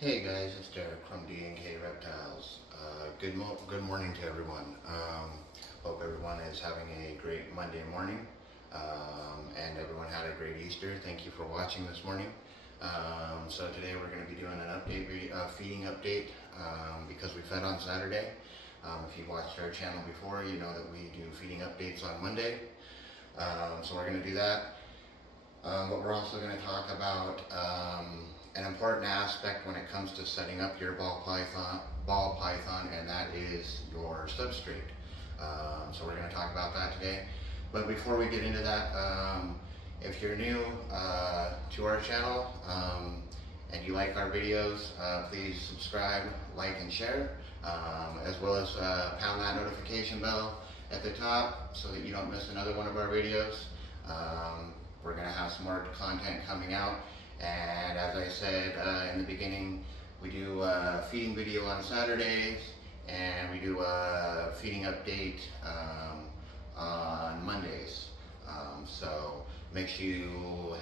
Hey guys, it's Derek from D&K Reptiles. Good morning to everyone. Hope everyone is having a great Monday morning, and everyone had a great Easter. Thank you for watching this morning. So today we're going to be doing an update, feeding update, because we fed on Saturday. If you've watched our channel before, you know that we do feeding updates on Monday. So we're going to do that. But we're also going to talk about an important aspect when it comes to setting up your ball python, and that is your substrate. So we're going to talk about that today. But before we get into that, if you're new to our channel and you like our videos, please subscribe, like, and share, as well as pound that notification bell at the top so that you don't miss another one of our videos. We're going to have some more content coming out, and as I said in the beginning, we do a feeding video on Saturdays, and we do a feeding update on Mondays. So make sure you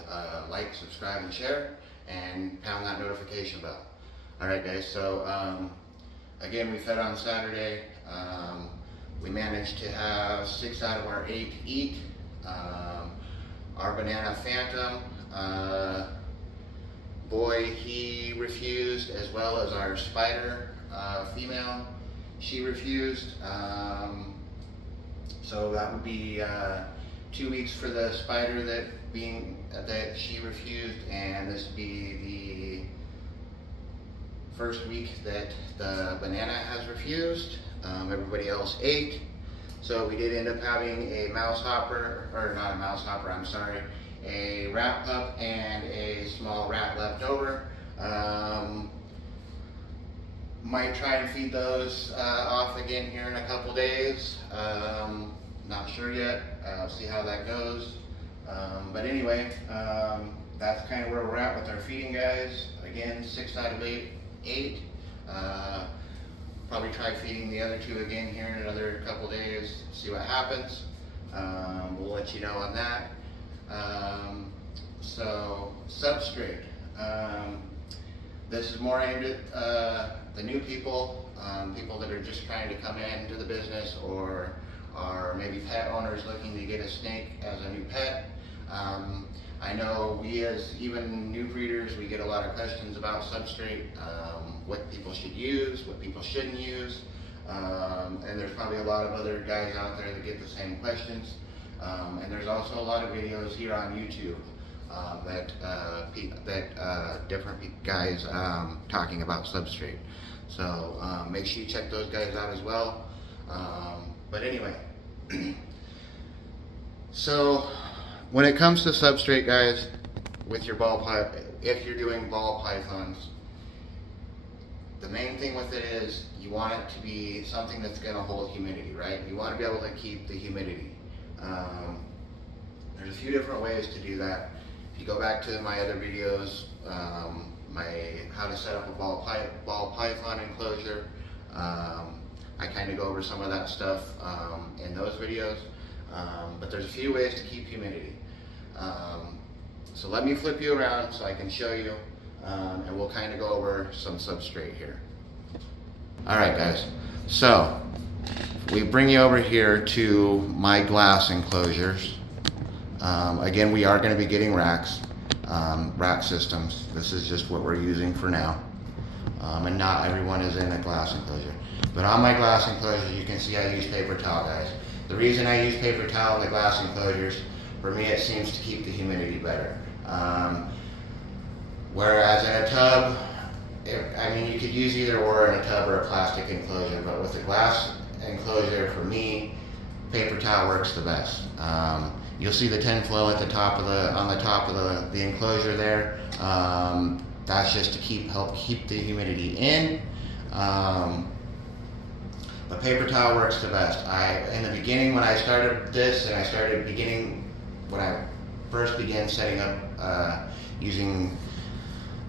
like, subscribe, and share, and pound that notification bell. Alright guys, so again, we fed on Saturday. We managed to have 6 out of our 8 eat. Our banana phantom, boy, he refused, as well as our spider female, she refused. So that would be 2 weeks for the spider that she refused, and this would be the first week that the banana has refused. Everybody else ate. So we did end up having a a rat pup and a small rat left over. Might try and feed those off again here in a couple days. Not sure yet. See how that goes. But anyway, that's kind of where we're at with our feeding, guys. Again, 6 out of 8. Probably try feeding the other 2 again here in another couple days, see what happens. We'll let you know on that. So, substrate. This is more aimed at the new people, people that are just trying to come into the business, or are maybe pet owners looking to get a snake as a new pet. I know we, as even new breeders, we get a lot of questions about substrate, what people should use, what people shouldn't use, and there's probably a lot of other guys out there that get the same questions. And there's also a lot of videos here on YouTube that different guys talking about substrate. So make sure you check those guys out as well. But anyway, so when it comes to substrate, guys, with your if you're doing ball pythons, the main thing with it is you want it to be something that's going to hold humidity, right? You want to be able to keep the humidity. There's a few different ways to do that. If you go back to my other videos, my how to set up a ball python enclosure, I kind of go over some of that stuff in those videos. But there's a few ways to keep humidity. So let me flip you around so I can show you, and we'll kind of go over some substrate here. Alright guys, so we bring you over here to my glass enclosures. Again, we are going to be getting racks, rack systems. This is just what we're using for now. And not everyone is in a glass enclosure. But on my glass enclosure, you can see I use paper towel, guys. The reason I use paper towel in the glass enclosures, for me, it seems to keep the humidity better. Whereas in a tub, I mean, you could use either or in a tub or a plastic enclosure, but with a glass enclosure, for me, paper towel works the best. You'll see the tin foil at the top of on the top of the enclosure there. That's just to help keep the humidity in. But paper towel works the best. In the beginning, when I started this, and when I first began setting up using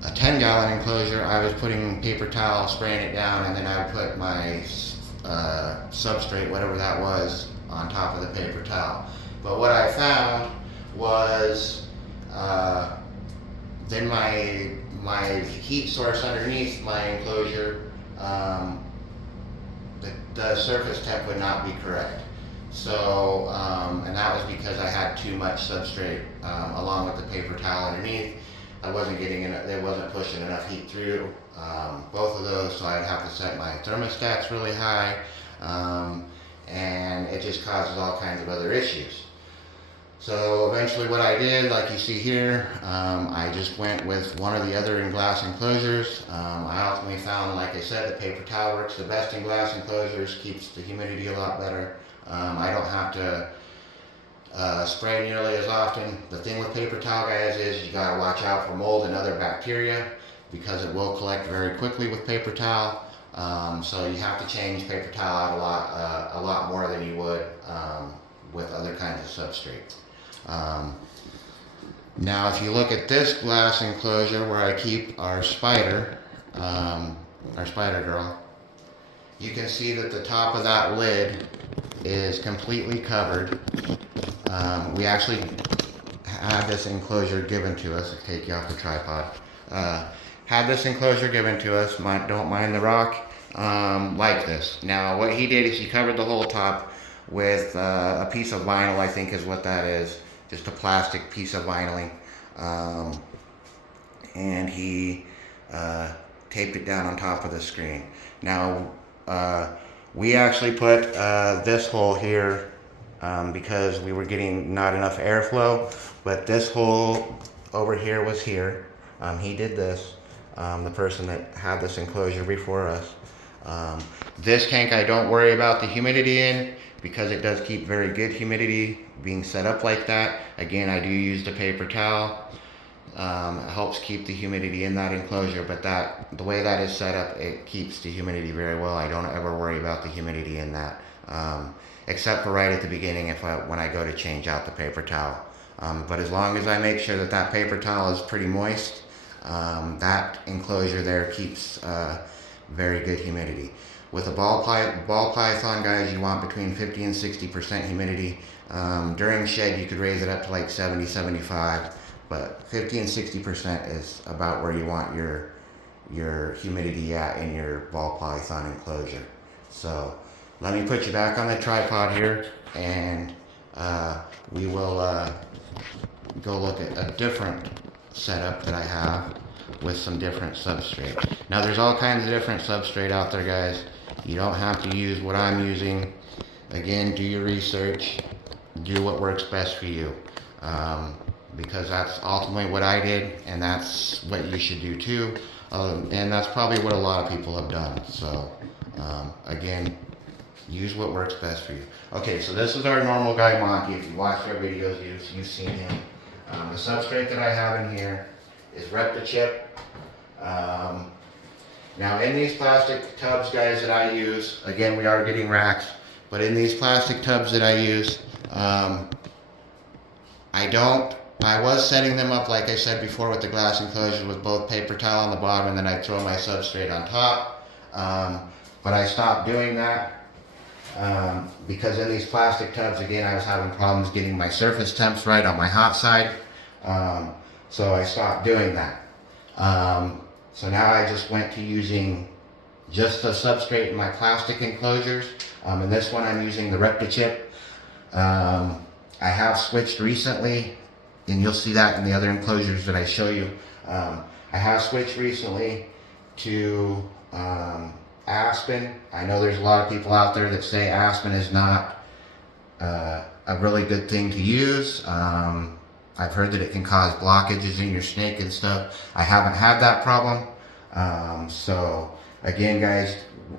a 10-gallon enclosure, I was putting paper towel, spraying it down, and then I would put my substrate, whatever that was, on top of the paper towel. But what I found was then my heat source underneath my enclosure, the surface temp would not be correct. So, and that was because I had too much substrate along with the paper towel underneath. I wasn't getting enough, it wasn't pushing enough heat through both of those, so I'd have to set my thermostats really high, and it just causes all kinds of other issues. So eventually what I did, like you see here, I just went with one or the other in glass enclosures. I ultimately found, like I said, the paper towel works the best in glass enclosures, keeps the humidity a lot better. I don't have to spray nearly as often. The thing with paper towel, guys, is you gotta watch out for mold and other bacteria because it will collect very quickly with paper towel. So you have to change paper towel out a lot more than you would with other kinds of substrates. Now if you look at this glass enclosure where I keep our spider girl, you can see that the top of that lid is completely covered. We actually had this enclosure given to us. I'll take you off the tripod. Had this enclosure given to us, don't mind the rock, like this. Now what he did is he covered the whole top with a piece of vinyl, I think is what that is, just a plastic piece of vinyling, and he taped it down on top of the screen. Now we actually put this hole here because we were getting not enough airflow, but this hole over here was here. He did this, the person that had this enclosure before us. This tank I don't worry about the humidity in because it does keep very good humidity being set up like that. Again, I do use the paper towel. It helps keep the humidity in that enclosure, but the way that is set up, it keeps the humidity very well. I don't ever worry about the humidity in that, except for right at the beginning when I go to change out the paper towel. But as long as I make sure that that paper towel is pretty moist, that enclosure there keeps very good humidity. With a ball python, guys, you want between 50 and 60% humidity. During shed, you could raise it up to like 70, 75, but 50 and 60% is about where you want your humidity at in your ball python enclosure. So let me put you back on the tripod here, and we will go look at a different setup that I have with some different substrate. Now there's all kinds of different substrate out there, guys. You don't have to use what I'm using. Again, do your research, do what works best for you, because that's ultimately what I did, and that's what you should do too, and that's probably what a lot of people have done. So again, use what works best for you. Okay, so this is our normal guy Monty. If you watched our videos, you've seen him. The substrate that I have in here is Reptichip. Now in these plastic tubs, guys, that I use, again, we are getting racks, but in these plastic tubs that I use, I was setting them up, like I said before, with the glass enclosure with both paper towel on the bottom, and then I'd throw my substrate on top. But I stopped doing that because in these plastic tubs, again, I was having problems getting my surface temps right on my hot side. So I stopped doing that. So now I just went to using just the substrate in my plastic enclosures. In this one, I'm using the Reptichip. I have switched recently, and you'll see that in the other enclosures that I show you. I have switched recently to Aspen. I know there's a lot of people out there that say Aspen is not a really good thing to use. I've heard that it can cause blockages in your snake and stuff. I haven't had that problem. So again, guys,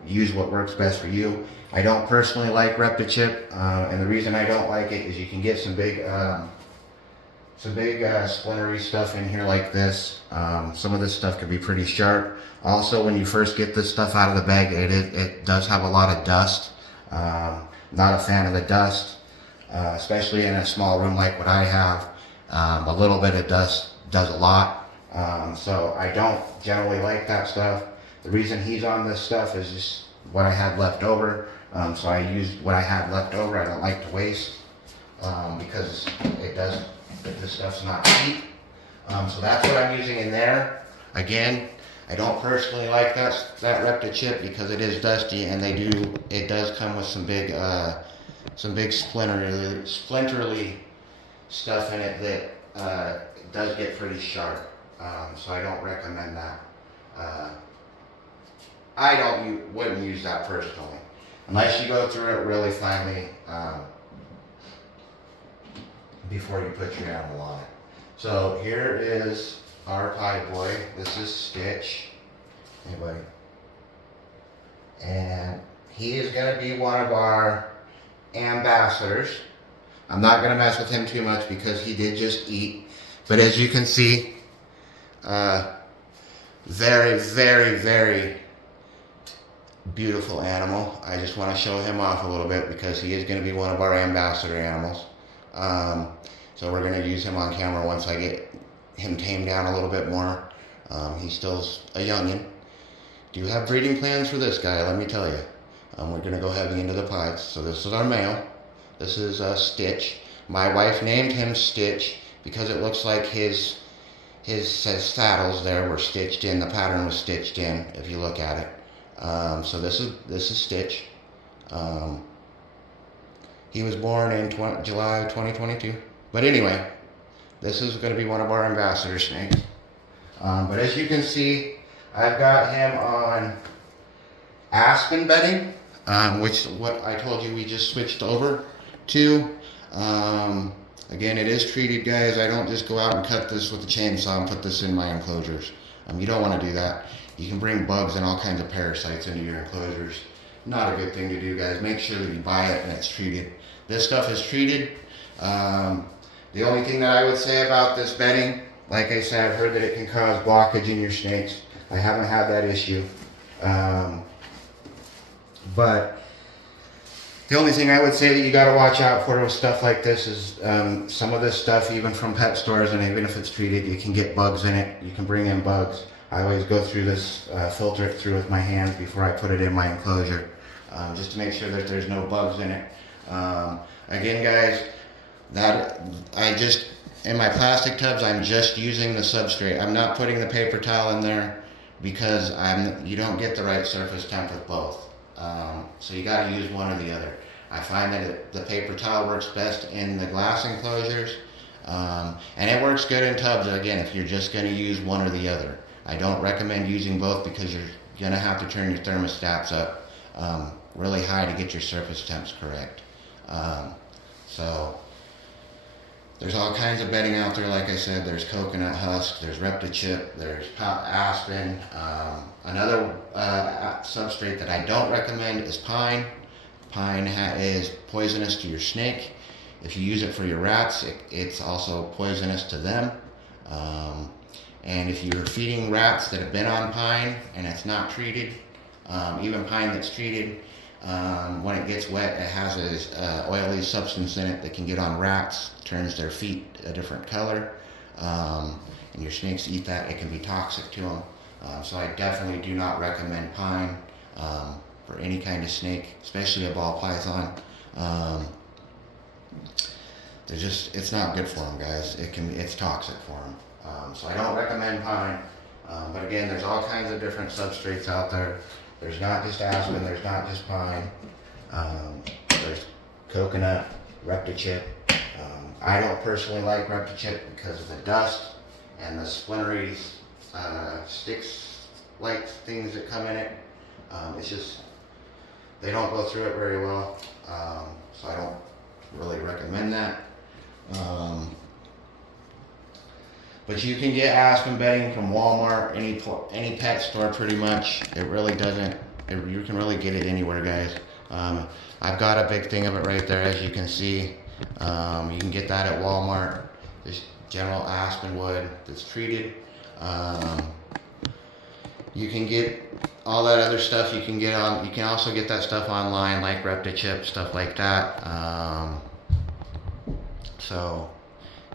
use what works best for you. I don't personally like Reptichip, and the reason I don't like it is you can get some big splintery stuff in here like this. Some of this stuff can be pretty sharp. Also, when you first get this stuff out of the bag, it does have a lot of dust. Not a fan of the dust, especially in a small room like what I have. A little bit of dust does a lot. So I don't generally like that stuff. The reason he's on this stuff is just what I had left over. So I used what I had left over. I don't like to waste because this stuff's not cheap. So that's what I'm using in there. Again, I don't personally like that Repta chip because it is dusty, and it does come with some big splinterly stuff in it that does get pretty sharp. So I don't recommend that. Wouldn't use that personally, unless you go through it really finely before you put your animal on it. So here is our pie boy. This is Stitch. Anybody? And he is going to be one of our ambassadors. I'm not going to mess with him too much because he did just eat. But as you can see, very, very, very beautiful animal. I just want to show him off a little bit because he is going to be one of our ambassador animals. So we're going to use him on camera once I get him tamed down a little bit more. He's still a youngin'. Do you have breeding plans for this guy? Let me tell you. We're going to go heavy into the pies. So this is our male. This is Stitch. My wife named him Stitch because it looks like his saddles there were stitched in. The pattern was stitched in if you look at it. So this is Stitch. He was born in July 2022. But anyway, this is going to be one of our ambassador snakes. But as you can see, I've got him on aspen bedding, which what I told you we just switched over to. Again, it is treated, guys. I don't just go out and cut this with a chainsaw and put this in my enclosures. You don't want to do that. You can bring bugs and all kinds of parasites into your enclosures. Not a good thing to do, guys. Make sure that you buy it and it's treated. This stuff is treated. The only thing that I would say about this bedding, like I said, I've heard that it can cause blockage in your snakes. I haven't had that issue. But the only thing I would say that you got to watch out for with stuff like this is some of this stuff, even from pet stores, and even if it's treated, you can get bugs in it. You can bring in bugs. I always go through this, filter it through with my hands before I put it in my enclosure, just to make sure that there's no bugs in it. Again, guys, in my plastic tubs, I'm just using the substrate. I'm not putting the paper towel in there because you don't get the right surface temp with both. So you got to use one or the other. I find that the paper towel works best in the glass enclosures, and it works good in tubs, again, if you're just going to use one or the other. I don't recommend using both because you're going to have to turn your thermostats up really high to get your surface temps correct. So there's all kinds of bedding out there. Like I said, there's coconut husk, there's Repta chip, there's aspen. Another substrate that I don't recommend is pine. Pine is poisonous to your snake. If you use it for your rats, it's also poisonous to them. And if you're feeding rats that have been on pine and it's not treated, even pine that's treated, when it gets wet, it has this oily substance in it that can get on rats, turns their feet a different color, and your snakes eat that. It can be toxic to them. So I definitely do not recommend pine for any kind of snake, especially a ball python. It's not good for them, guys. It's toxic for them. So I don't recommend pine. But again, there's all kinds of different substrates out there. There's not just aspen, there's not just pine. There's coconut, Repta chip. I don't personally like Repta chip because of the dust and the splintery sticks-like things that come in it. It's just, they don't go through it very well. So I don't really recommend that. But you can get aspen bedding from Walmart, any pet store pretty much. It really doesn't, you can really get it anywhere, guys. I've got a big thing of it right there, as you can see. You can get that at Walmart. This general aspen wood that's treated. You can get all that other stuff you can also get that stuff online, like Repta chip, stuff like that. So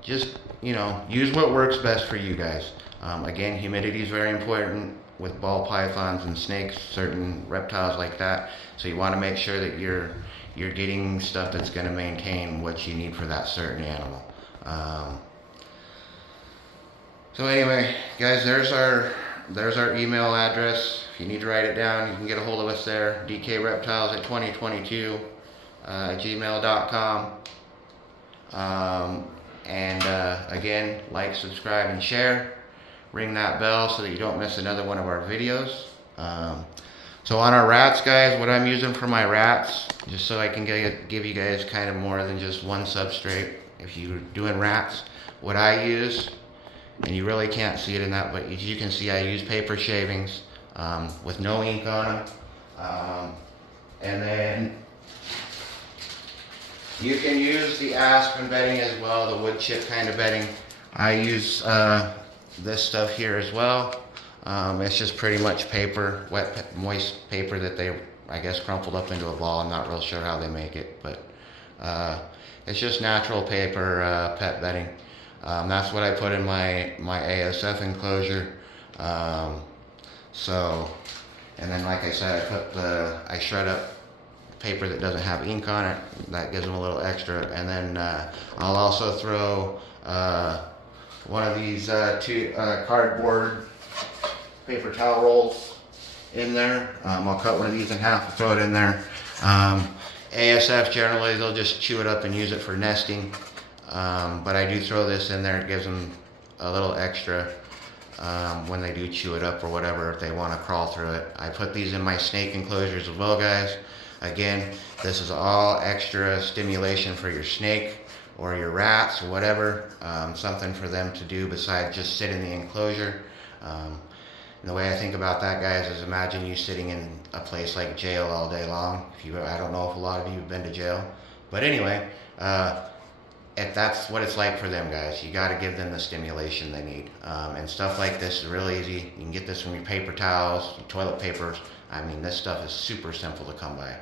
just, use what works best for you guys. Again, humidity is very important with ball pythons and snakes, certain reptiles like that. So you want to make sure that you're getting stuff that's going to maintain what you need for that certain animal. So anyway, guys, there's our email address. If you need to write it down, you can get a hold of us there. dkreptiles@2022 gmail.com. Again, like, subscribe, and share. Ring that bell so that you don't miss another one of our videos. So on our rats, guys, what I'm using for my rats, just so I can give you guys kind of more than just one substrate. If you're doing rats, what I use, and you really can't see it in that, but as you can see, I use paper shavings with no ink on them. And then you can use the aspen bedding as well, the wood chip kind of bedding. I use this stuff here as well. It's just pretty much paper, wet, moist paper that they, I guess, crumpled up into a ball. I'm not real sure how they make it, but it's just natural paper pet bedding. That's what I put in my ASF enclosure. And then like I said, I shred up paper that doesn't have ink on it. That gives them a little extra. And then I'll also throw one of these two cardboard paper towel rolls in there. I'll cut one of these in half and throw it in there. ASF, generally they'll just chew it up and use it for nesting, but I do throw this in there. It gives them a little extra when they do chew it up or whatever, if they want to crawl through it. I put these in my snake enclosures as well, guys. Again, this is all extra stimulation for your snake or your rats or whatever, something for them to do besides just sit in the enclosure. And the way I think about that, guys, is imagine you sitting in a place like jail all day long. I don't know if a lot of you have been to jail, but anyway, if that's what it's like for them, guys, you got to give them the stimulation they need. And stuff like this is real easy. You can get this from your paper towels, your toilet papers. I mean, this stuff is super simple to come by.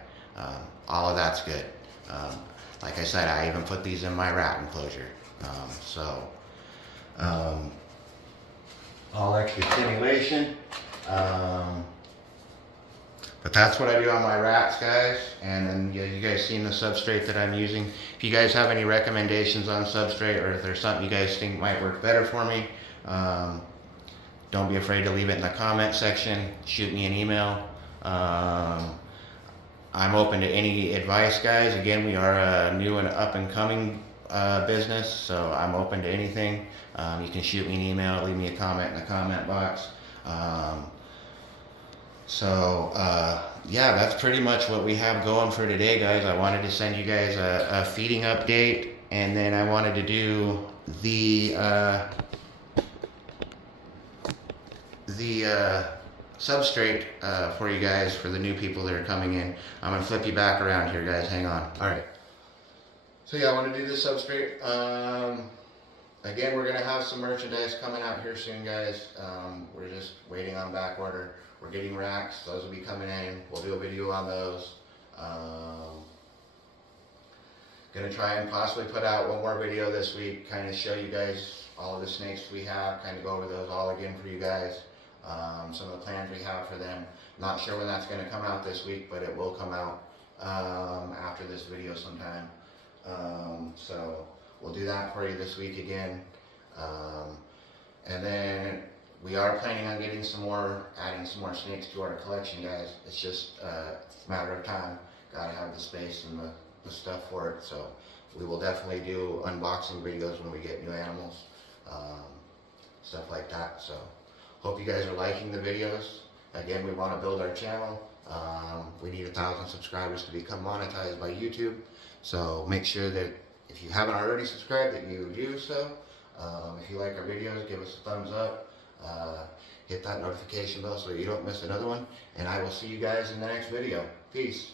All of that's good. Like I said, I even put these in my rat enclosure. All extra stimulation. But that's what I do on my rats, guys. And then you guys seen the substrate that I'm using. If you guys have any recommendations on substrate, or if there's something you guys think might work better for me, don't be afraid to leave it in the comment section. Shoot me an email. I'm open to any advice, guys. Again, we are a new and up and coming business, so I'm open to anything. You can shoot me an email, leave me a comment in the comment box. Yeah, that's pretty much what we have going for today, guys. I wanted to send you guys a feeding update, and then I wanted to do the substrate for you guys, for the new people that are coming in. I'm gonna flip you back around here, guys. Hang on. All right. So yeah, I want to do the substrate. Again, we're gonna have some merchandise coming out here soon, guys. We're just waiting on back order. We're getting racks. Those will be coming in. We'll do a video on those. Gonna try and possibly put out one more video this week, kind of show you guys all of the snakes we have, kind of go over those all again for you guys. Some of the plans we have for them. Not sure when that's going to come out this week, but it will come out after this video sometime. So we'll do that for you this week again. And then we are planning on adding some more snakes to our collection, guys. It's just a matter of time. Gotta have the space and the stuff for it. So we will definitely do unboxing videos when we get new animals, stuff like that. So hope you guys are liking the videos. Again, we want to build our channel. We need 1,000 subscribers to become monetized by YouTube. So make sure that if you haven't already subscribed, that you do so. If you like our videos, give us a thumbs up. Hit that notification bell so you don't miss another one. And I will see you guys in the next video. Peace.